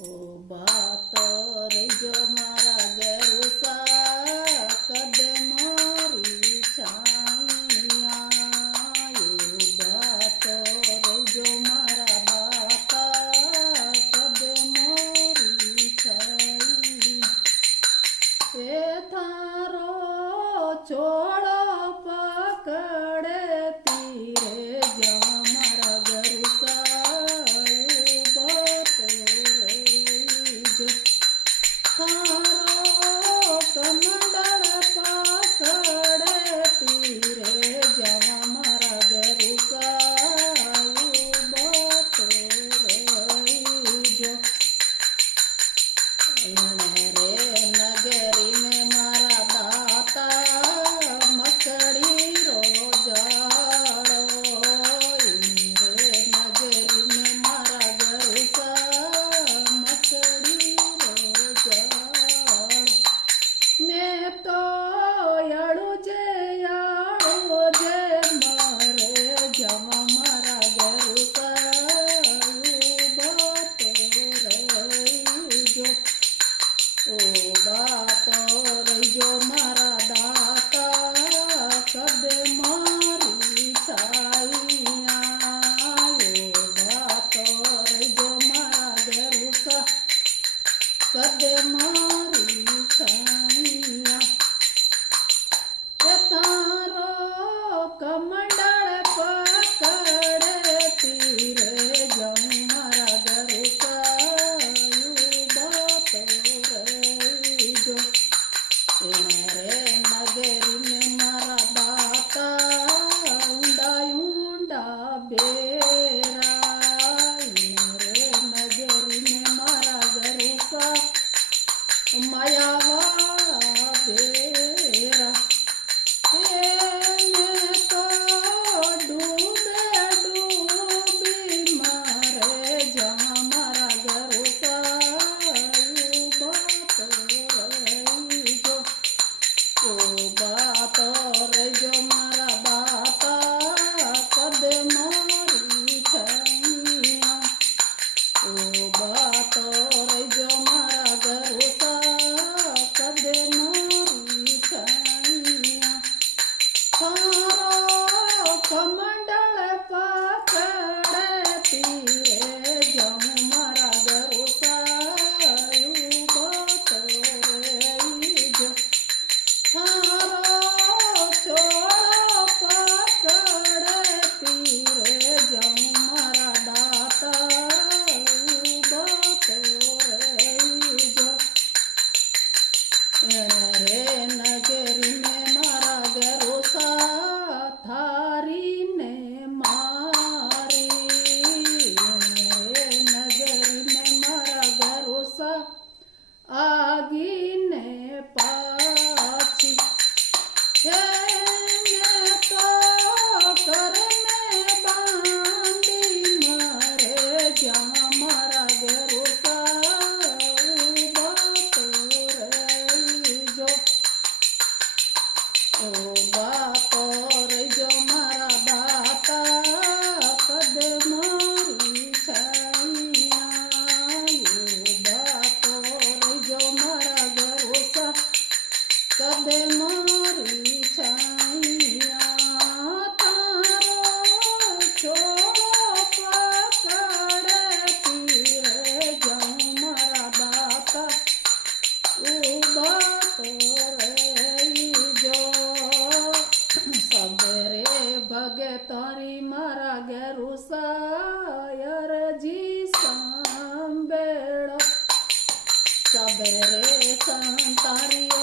ઊભા તો રહેજો મારા ગેરુસા, કદે મારી છાયા. ઊભા તો રહેજો મારા બાપા, કદે મારી છાયા. એ થારો છોડો પકડે તીરે જા મારા ગરુસા, ઊભો તો રહેજો. થારો કમંડળ પકડે તીરે જા મારા ગરુસા, ઊભો તો રહેજો. રે નગરી ને મારા દાતા મકડી રોજાળો. રે નગરી ને મારા ગરુસા મકડી રોજાળો. મેં તો યાળું જે મારે જવા મારા ગરુસા, ઊભો તો રહેજો. ઊભા તો રહેજો મારા દાતા, કદે મારી છાયા. ઊભા તો રહેજો મારા ગરુસા, કદે મારી છાયા. એ તારો કમંડળ પકડે તીરે જાઉં મારા ગરુસા, ઊભા તો રહેજો. રે નગરી ને મારા દાતા ઊંડા ઊંડા બેરા. રે નગરી ને મારા ગરુસા માયાવાળા બેરા. મેં તો ડૂબે ડૂબી મારે જા મારા ગરુસા, ઊભા તો રહેજો. ઊભા તો રહેજો મારા બાપા, કદે મારી છાયા. ઊભા તો રહેજો મારા ગરુસા, કદે મારી છાયા. થારો કમંડળ પકડે તીરે જાઉં મારા ગરુસા, ઊભો તો રહેજો. થારો છોડો પકડે તીરે જાઉં મારા દાતા, ઊભો તો રહેજો. રે નગરી ને મારા ગરુસા થારી ને મારી. રે નગરી ને મારા ગરુસા આગી ને પાછી. હે મેં તો કરને બાંધી મારે જા મારા ગરુસા, ઊભા તો રહેજો. ઊભા તો રહેજો મારા દાતા, કદે મારી છાયા. ઊભા તો રહેજો મારા ગરુસા, કદે મારી છાયા. તારો છોડો પકડે તીરે જાઉં મારા દાતા, ઊભા તો રહેજો. સબરે ભગે તારી મારા ગરુસા, અરજી સાંભળો. સબરે સંતારી